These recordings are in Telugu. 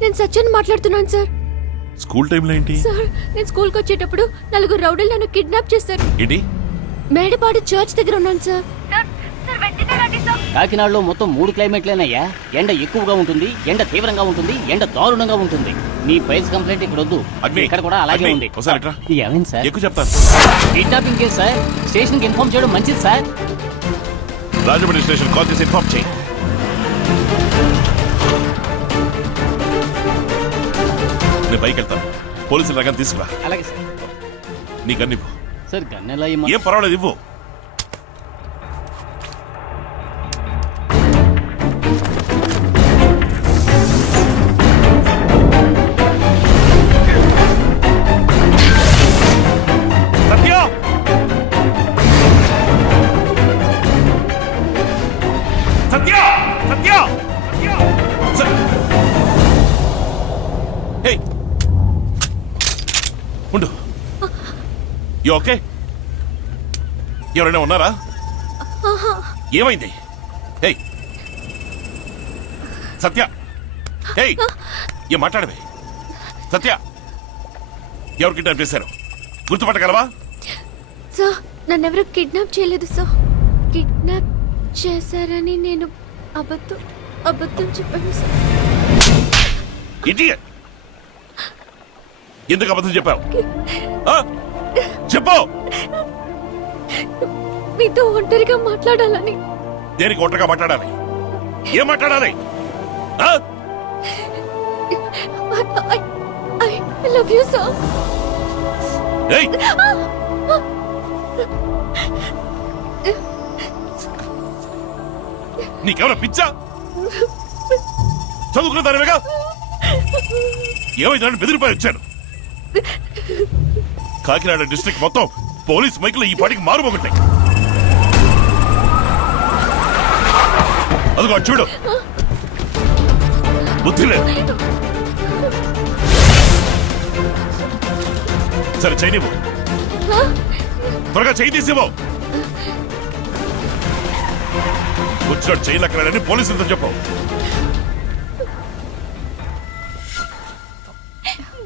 నేను సత్యాన్ని మాట్లాడుతున్నాను సార్. స్కూల్ టైంలో ఏంటి? సార్ నేను స్కూల్కి వచ్చేటప్పుడు 4 రౌడీలు నన్ను కిడ్నాప్ చేశారు. ఏంటి? మేడపాడు చర్చ్ దగ్గర ఉన్నాను సార్. కాకినాడలో మొత్తం 3 క్లైమేట్లేనయ్యా. ఎండ ఎక్కువగా ఉంటుంది, ఎండ తీవ్రంగా ఉంటుంది, ఎండ దారుణంగా ఉంటుంది. మీ ఫైల్స్ కంప్లైంట్ ఇక్కడ వద్దు, ఇక్కడ కూడా అలాగే ఉంది. ఏమైంది సార్? ఎక్కువ చెప్తాను. Kidnapping case sir. స్టేషన్ కి ఇన్ఫార్మ్ చేయడం మంచిది సార్. రాజమండ్రి స్టేషన్ కాల్ చేసి ఇన్ఫార్మ్ చేయి. నేను పైకి వెళ్తాను. పోలీసులు రకం తీసుకురా. అలాగే సార్. నీ గన్ను ఇవ్వు. సార్ గన్నెలా ఏం పర్వాలేదు, ఇవ్వు. ఉండు. ఓకే, ఎవరైనా ఉన్నారా? ఏమైంది? సత్య, ఏం మాట్లాడవే? సత్య, ఎవరు కిడ్నాప్ చేశారు? గుర్తుపట్టగలవా? సార్ నన్నెవరూ కిడ్నాప్ చేయలేదు సార్. కిడ్నాప్ చేశారని నేను అబద్ధం చెప్పాను సార్. ఇడియట్! ఎందుకు అబద్ధం చెప్పావు? చెప్పు. మీతో ఒంటరిగా మాట్లాడాలని. దేనికి ఒంటరిగా మాట్లాడాలి? ఏం మాట్లాడాలి? I love you sir. నీకెవరో పిచ్చా? చదువుకున్న దానివేగా. ఏమైందని బెదిరిపోయి వచ్చాను. కాకినాడ డిస్ట్రిక్ట్ మొత్తం పోలీస్ మైకులు ఈ పాటికి మారుమోగుంటాయి. అదిగో చూడు, బుద్ధి లేదు. సరే చేయనివ్వు, త్వరగా చేయి తీసివ్వు. వచ్చినట్టు చేయలేకరాడని పోలీసులతో చెప్పు.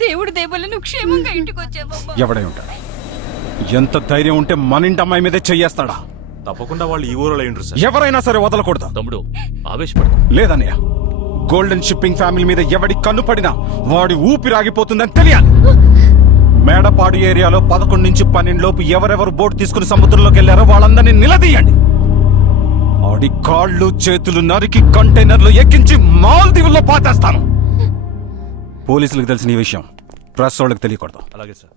దేవుడు దేవలను క్షేమంగా ఇంటికి వచ్చావు. ఎవడై ఉంటాడు? ఎంత ధైర్యం ఉంటే మన ఇంటి అమ్మాయి మీదే చెయ్యేస్తాడా? తప్పకుండా వాళ్ళు ఈ ఊరిలో ఉంటారు సార్. ఎవరైనా సరే వదలకూడదు. తమ్ముడు ఆవేశపడు. లేదన్నయ్య, గోల్డెన్ షిప్పింగ్ ఫ్యామిలీ మీద ఎవడి కన్ను పడినా వాడి ఊపిరాగిపోతుందని తెలియాలి. మేడపాడు ఏరియాలో 11 నుంచి 12 లోపు ఎవరెవరు బోట్ తీసుకుని సముద్రంలోకి వెళ్లారో వాళ్ళందరినీ నిలదీయండి. ఆడి కాళ్ళు చేతులు నరికి కంటైనర్లు ఎక్కించి మాల్దీవుల్లో పాతేస్తాను. పోలీసులకు తెలిసిన ఈ విషయం ప్రెస్ వాళ్ళకి తెలియకూడదు. అలాగే సార్.